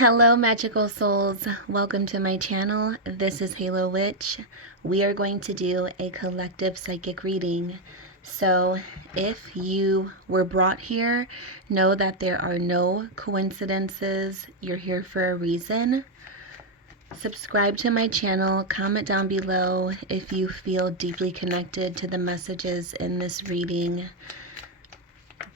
Hello, magical souls. Welcome to my channel. This is Halo Witch. We are going to do a collective psychic reading. So, if you were brought here, know that there are no coincidences. You're here for a reason. Subscribe to my channel. Comment down below if you feel deeply connected to the messages in this reading.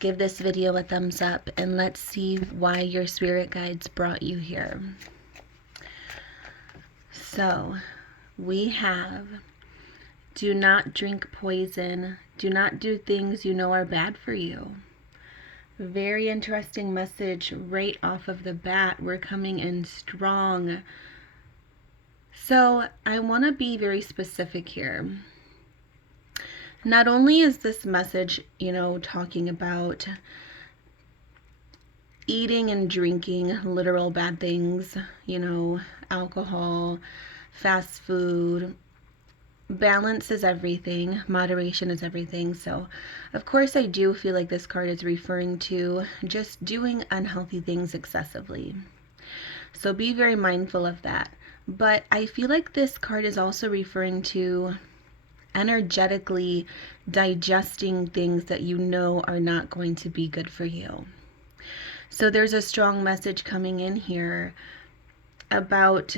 Give this video a thumbs up and let's see why your spirit guides brought you here. So, we have, do not drink poison. Do not do things you know are bad for you. Very interesting message right off of the bat. We're coming in strong. So, I want to be very specific here. Not only is this message, talking about eating and drinking literal bad things, alcohol, fast food. Balance is everything. Moderation is everything. So, of course, I do feel like this card is referring to just doing unhealthy things excessively. So be very mindful of that. But I feel like this card is also referring to energetically digesting things that you know are not going to be good for you. So there's a strong message coming in here about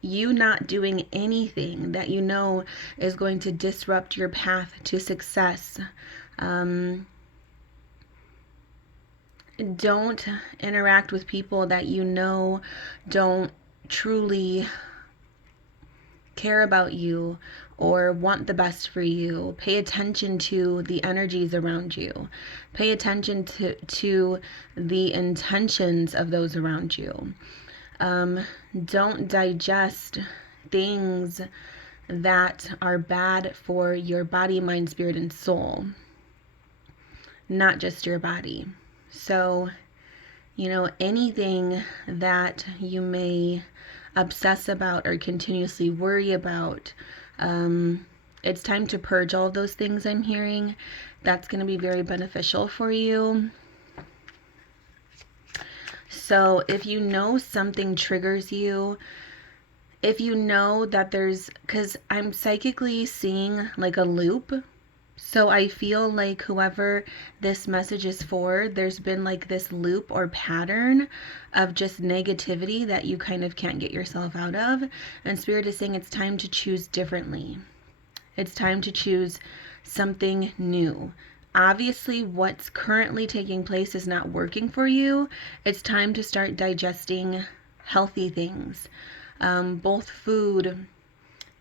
you not doing anything that you know is going to disrupt your path to success. Don't interact with people that you know don't truly care about you or want the best for you. Pay attention to the energies around you. Pay attention to the intentions of those around you. Don't digest things that are bad for your body, mind, spirit, and soul. Not just your body. So, anything that you may obsess about or continuously worry about, it's time to purge all of those things I'm hearing. That's going to be very beneficial for you. So if you know something triggers you, if you know that because I'm psychically seeing like a loop. So I feel like whoever this message is for, there's been like this loop or pattern of just negativity that you kind of can't get yourself out of. And Spirit is saying it's time to choose differently. It's time to choose something new. Obviously, what's currently taking place is not working for you. It's time to start digesting healthy things, both food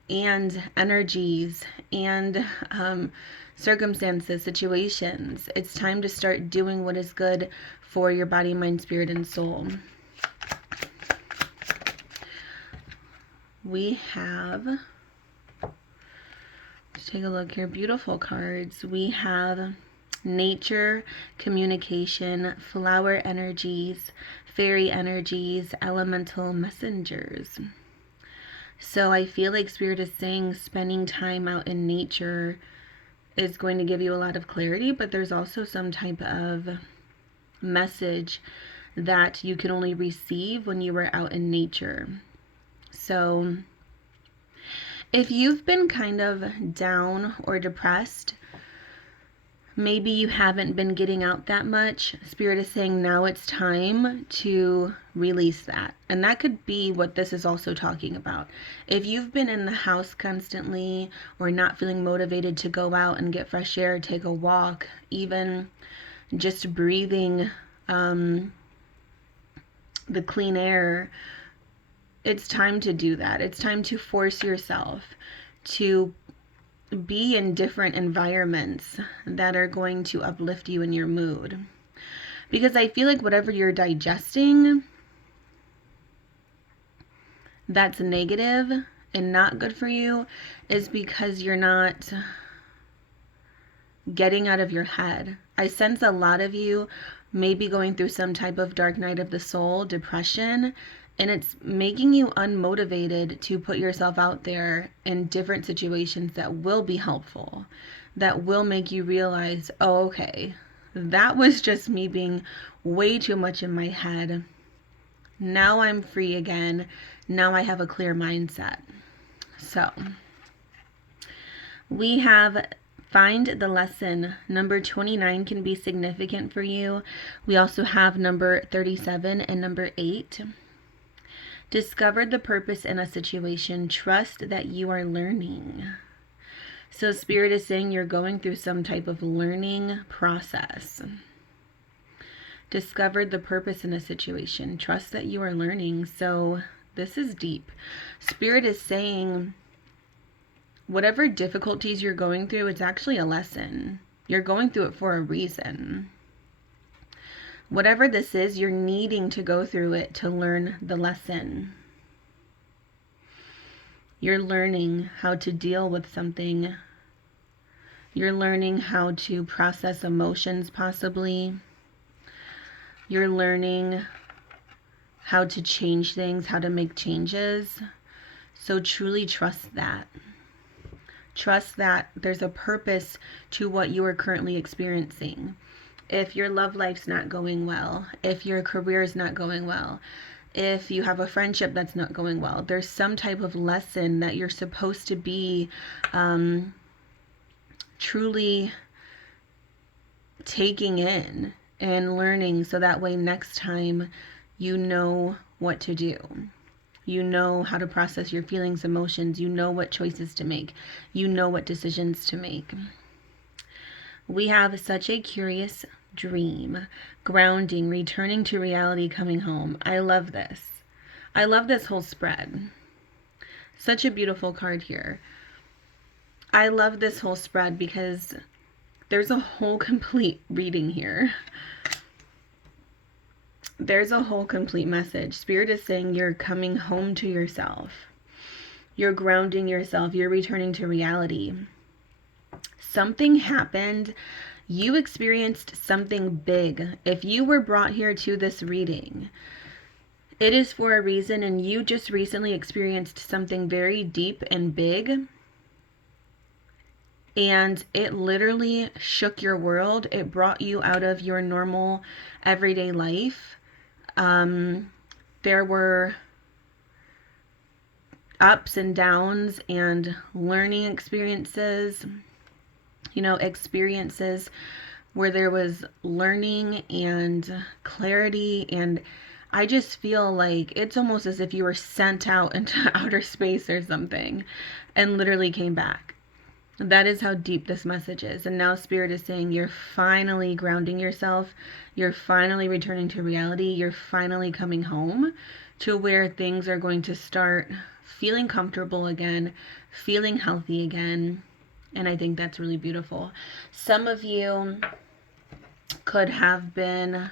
and energies and circumstances, situations. It's time to start doing what is good for your body, mind, spirit, and soul. We have, let's take a look here, beautiful cards. We have nature, communication, flower energies, fairy energies, elemental messengers. So I feel like Spirit is saying spending time out in nature is going to give you a lot of clarity, but there's also some type of message that you can only receive when you are out in nature. So if you've been kind of down or depressed, maybe you haven't been getting out that much, Spirit is saying now it's time to release that. And that could be what this is also talking about. If you've been in the house constantly or not feeling motivated to go out and get fresh air, take a walk, even just breathing the clean air, it's time to do that. It's time to force yourself to be in different environments that are going to uplift you in your mood. Because I feel like whatever you're digesting that's negative and not good for you is because you're not getting out of your head. I sense a lot of you may be going through some type of dark night of the soul, depression, and it's making you unmotivated to put yourself out there in different situations that will be helpful, that will make you realize, oh, okay, that was just me being way too much in my head. Now I'm free again. Now I have a clear mindset. So we have find the lesson. Number 29 can be significant for you. We also have number 37 and number 8. Discover the purpose in a situation. Trust that you are learning. So Spirit is saying you're going through some type of learning process. Discover the purpose in a situation. Trust that you are learning. So this is deep. Spirit is saying whatever difficulties you're going through, it's actually a lesson. You're going through it for a reason. Whatever this is, you're needing to go through it to learn the lesson. You're learning how to deal with something. You're learning how to process emotions, possibly. You're learning how to change things, how to make changes. So truly trust that. Trust that there's a purpose to what you are currently experiencing. If your love life's not going well, if your career is not going well, if you have a friendship that's not going well, there's some type of lesson that you're supposed to be truly taking in and learning, so that way next time you know what to do. You know how to process your feelings, emotions. You know what choices to make. You know what decisions to make. We have such a curious dream, grounding, returning to reality, coming home. I love this. I love this whole spread. Such a beautiful card here. I love this whole spread because there's a whole complete reading here. There's a whole complete message. Spirit is saying you're coming home to yourself. You're grounding yourself. You're returning to reality. Something happened. You experienced something big. If you were brought here to this reading, it is for a reason, and you just recently experienced something very deep and big. And it literally shook your world. It brought you out of your normal everyday life. There were ups and downs and learning experiences, experiences where there was learning and clarity. And I just feel like it's almost as if you were sent out into outer space or something and literally came back. That is how deep this message is. And now Spirit is saying you're finally grounding yourself. You're finally returning to reality. You're finally coming home to where things are going to start feeling comfortable again, feeling healthy again. And I think that's really beautiful. Some of you could have been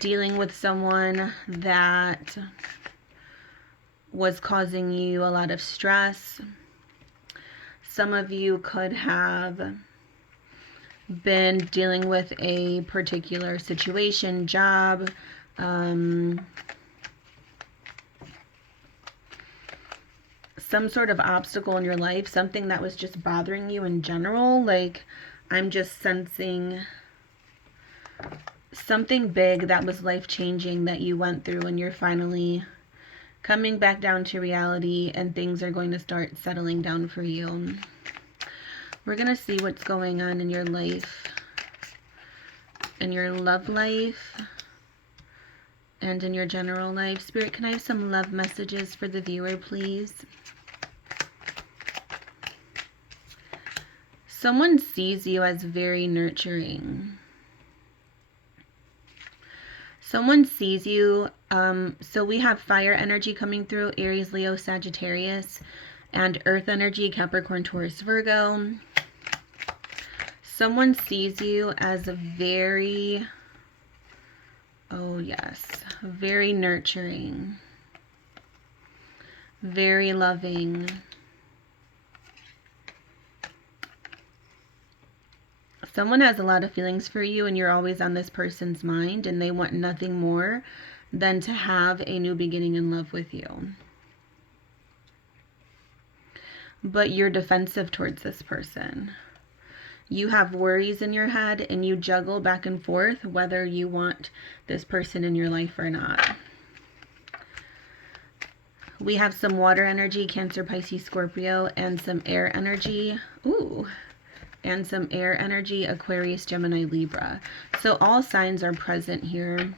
dealing with someone that was causing you a lot of stress. Some of you could have been dealing with a particular situation, job, some sort of obstacle in your life, something that was just bothering you in general. Like, I'm just sensing something big that was life-changing that you went through, and you're finally coming back down to reality, and things are going to start settling down for you. We're going to see what's going on in your life, in your love life, and in your general life. Spirit, can I have some love messages for the viewer, please? Someone sees you as very nurturing. Someone sees you, so we have fire energy coming through, Aries, Leo, Sagittarius, and earth energy, Capricorn, Taurus, Virgo. Someone sees you as a very, very nurturing, very loving. Someone has a lot of feelings for you, and you're always on this person's mind, and they want nothing more than to have a new beginning in love with you. But you're defensive towards this person. You have worries in your head, and you juggle back and forth whether you want this person in your life or not. We have some water energy, Cancer, Pisces, Scorpio, and some air energy. Ooh. And some air energy, Aquarius, Gemini, Libra. So all signs are present here.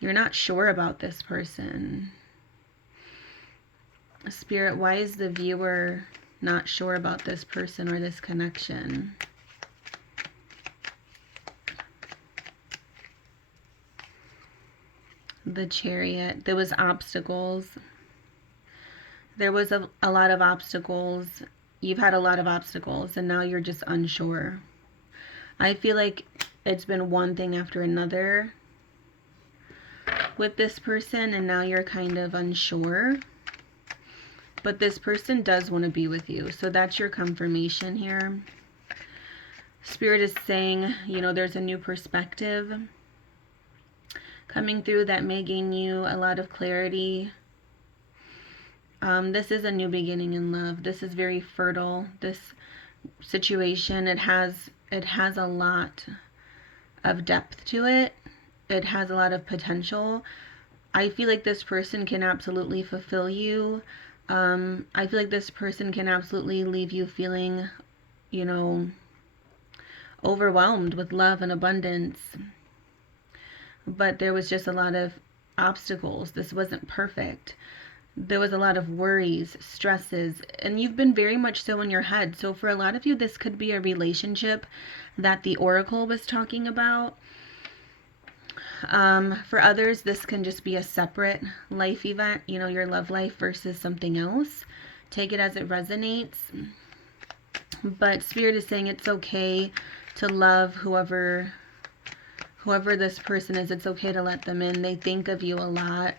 You're not sure about this person. Spirit, why is the viewer not sure about this person or this connection? The Chariot. There was obstacles. There was a lot of obstacles. You've had a lot of obstacles, and now you're just unsure. I feel like it's been one thing after another with this person, and now you're kind of unsure. But this person does want to be with you, so that's your confirmation here. Spirit is saying, you know, there's a new perspective coming through that may gain you a lot of clarity. This is a new beginning in love. This is very fertile. This situation, it has a lot of depth to it. It has a lot of potential. I feel like this person can absolutely fulfill you. I feel like this person can absolutely leave you feeling, you know, overwhelmed with love and abundance. But there was just a lot of obstacles. This wasn't perfect. There was a lot of worries, stresses, and you've been very much so in your head. So for a lot of you, this could be a relationship that the Oracle was talking about. For others, this can just be a separate life event, you know, your love life versus something else. Take it as it resonates. But Spirit is saying it's okay to love whoever this person is. It's okay to let them in. They think of you a lot.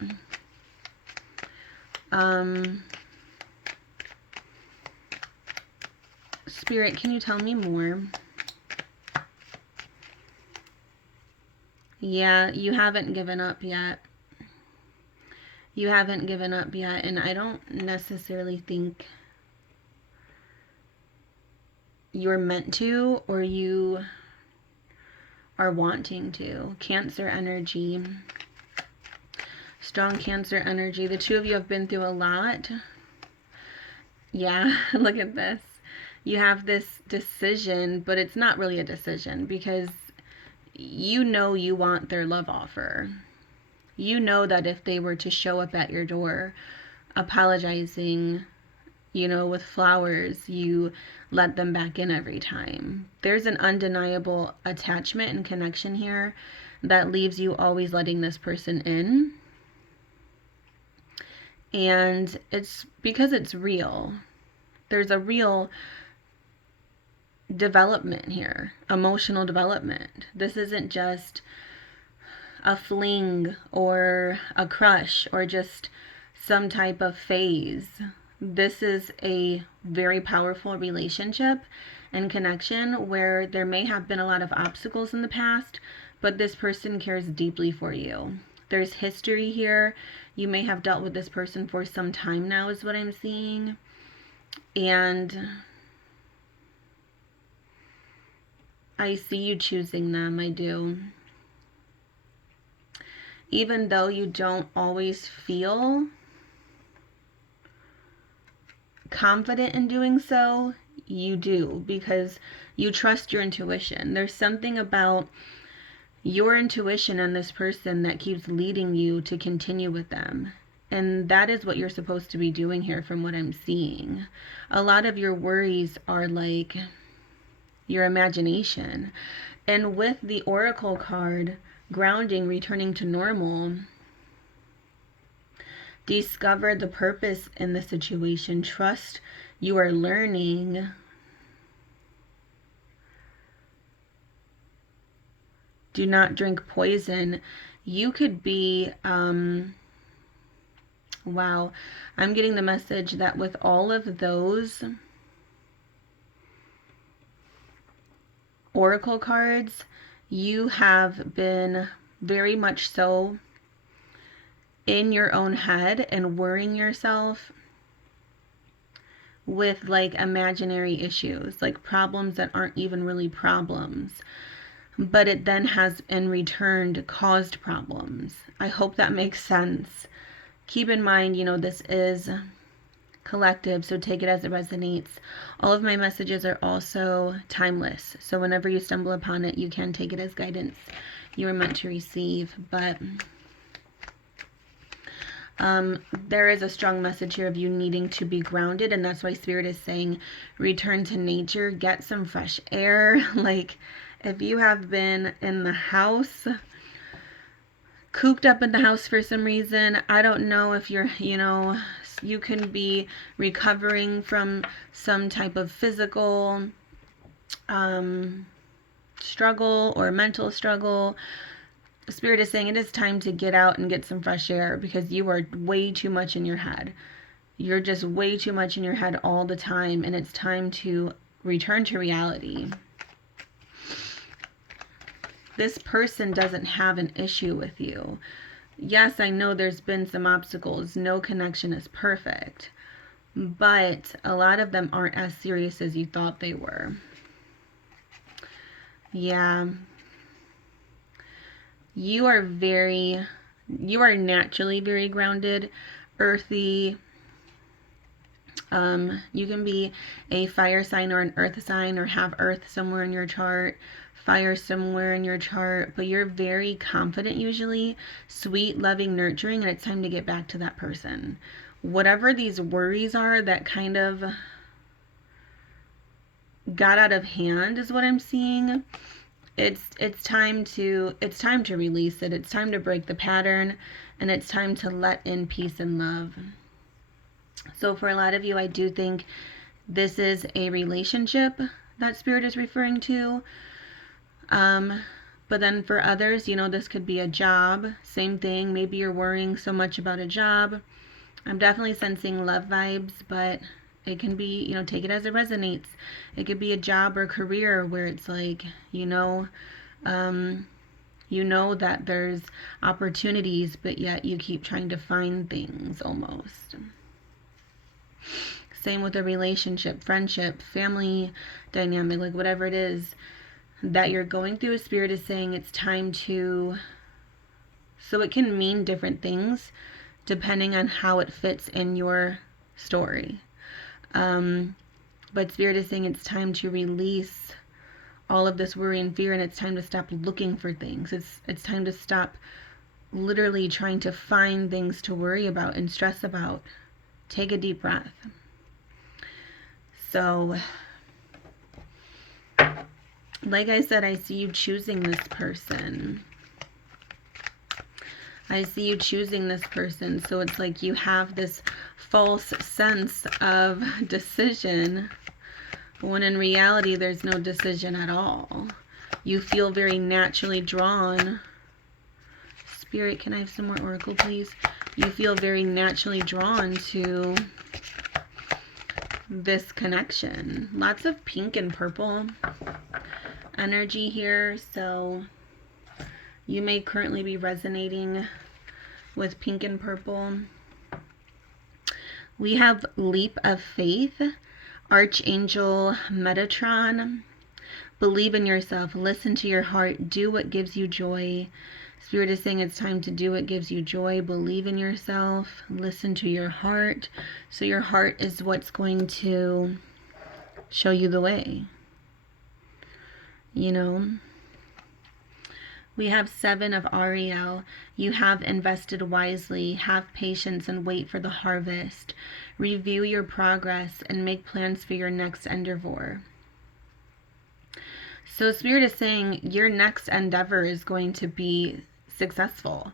Spirit, can you tell me more? Yeah, you haven't given up yet. You haven't given up yet, and I don't necessarily think you're meant to, or you are wanting to. Cancer energy. Strong Cancer energy. The two of you have been through a lot. Yeah, look at this. You have this decision, but it's not really a decision because you know you want their love offer. You know that if they were to show up at your door apologizing, you know, with flowers, you let them back in every time. There's an undeniable attachment and connection here that leaves you always letting this person in. And it's because it's real. There's a real development here, emotional development. This isn't just a fling or a crush or just some type of phase. This is a very powerful relationship and connection where there may have been a lot of obstacles in the past, but this person cares deeply for you. There's history here. You may have dealt with this person for some time now, is what I'm seeing. And I see you choosing them. I do. Even though you don't always feel confident in doing so, you do, because you trust your intuition. There's something about your intuition and this person that keeps leading you to continue with them. And that is what you're supposed to be doing here from what I'm seeing. A lot of your worries are like your imagination. And with the Oracle card, grounding, returning to normal, discover the purpose in the situation. Trust you are learning. Do not drink poison. You could be, wow, I'm getting the message that with all of those Oracle cards, you have been very much so in your own head and worrying yourself with like imaginary issues, like problems that aren't even really problems. but it then has in return caused problems. I hope that makes sense. Keep in mind, this is collective, so take it as it resonates. All of my messages are also timeless, so whenever you stumble upon it, you can take it as guidance you are meant to receive. But there is a strong message here of you needing to be grounded, and that's why Spirit is saying return to nature, get some fresh air. Like, if you have been in the house, cooped up in the house for some reason, I don't know if you're, you can be recovering from some type of physical struggle or mental struggle. Spirit is saying it is time to get out and get some fresh air, because you are way too much in your head. You're just way too much in your head all the time, and it's time to return to reality. This person doesn't have an issue with you. Yes, I know there's been some obstacles. No connection is perfect. But a lot of them aren't as serious as you thought they were. Yeah. You are naturally very grounded, earthy. You can be a fire sign or an earth sign, or have earth somewhere in your chart, fire somewhere in your chart, but you're very confident usually, sweet, loving, nurturing, and it's time to get back to that person. Whatever these worries are that kind of got out of hand is what I'm seeing. It's time to release it. It's time to break the pattern, and it's time to let in peace and love. So for a lot of you, I do think this is a relationship that Spirit is referring to. But then for others, this could be a job. Same thing. Maybe you're worrying so much about a job. I'm definitely sensing love vibes, but it can be, take it as it resonates. It could be a job or career where it's like, that there's opportunities, but yet you keep trying to find things almost. Same with a relationship, friendship, family dynamic, like whatever it is that you're going through. Spirit is saying it's time to, so it can mean different things depending on how it fits in your story. But Spirit is saying it's time to release all of this worry and fear, and it's time to stop looking for things. It's time to stop literally trying to find things to worry about and stress about. Take a deep breath. So, like I said, I see you choosing this person. I see you choosing this person. So it's like you have this false sense of decision, when in reality there's no decision at all. You feel very naturally drawn. Spirit, can I have some more oracle, please? You feel very naturally drawn to this connection. Lots of pink and purple energy here, so you may currently be resonating with pink and purple. We have Leap of Faith, Archangel Metatron. Believe in yourself, listen to your heart, do what gives you joy. Spirit is saying it's time to do what gives you joy. Believe in yourself, listen to your heart. So your heart is what's going to show you the way. We have 7 of Ariel. You have invested wisely. Have patience and wait for the harvest. Review your progress and make plans for your next endeavor. So Spirit is saying your next endeavor is going to be successful.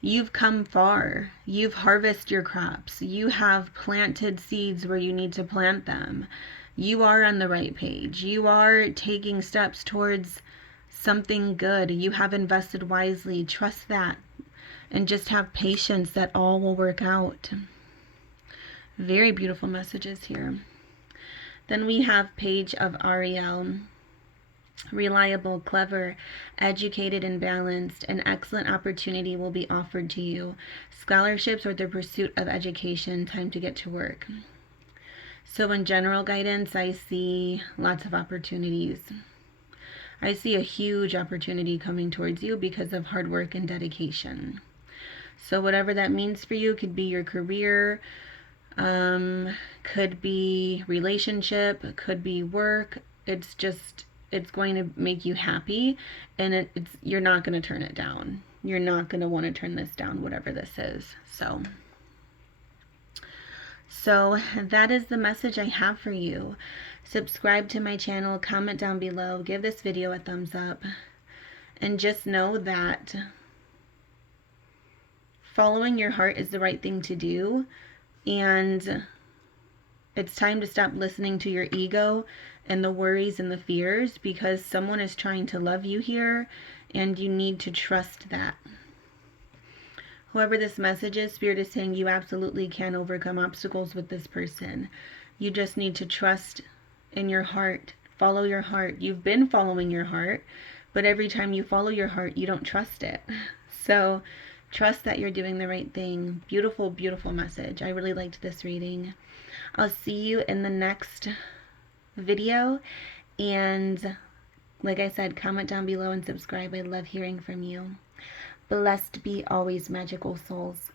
You've come far. You've harvested your crops. You have planted seeds where you need to plant them. You are on the right page. You are taking steps towards something good. You have invested wisely. Trust that. And just have patience that all will work out. Very beautiful messages here. Then we have Page of Ariel. Reliable, clever, educated, and balanced. An excellent opportunity will be offered to you. Scholarships or the pursuit of education. Time to get to work. So in general guidance, I see lots of opportunities. I see a huge opportunity coming towards you because of hard work and dedication. So whatever that means for you, could be your career, could be relationship, could be work. It's going to make you happy, and you're not going to turn it down. You're not going to want to turn this down, whatever this is. So that is the message I have for you. Subscribe to my channel, comment down below, give this video a thumbs up, and just know that following your heart is the right thing to do, and it's time to stop listening to your ego and the worries and the fears, because someone is trying to love you here, and you need to trust that. Whoever this message is, Spirit is saying you absolutely can overcome obstacles with this person. You just need to trust in your heart. Follow your heart. You've been following your heart, but every time you follow your heart, you don't trust it. So trust that you're doing the right thing. Beautiful, beautiful message. I really liked this reading. I'll see you in the next video. And like I said, comment down below and subscribe. I love hearing from you. Blessed be always, magical souls.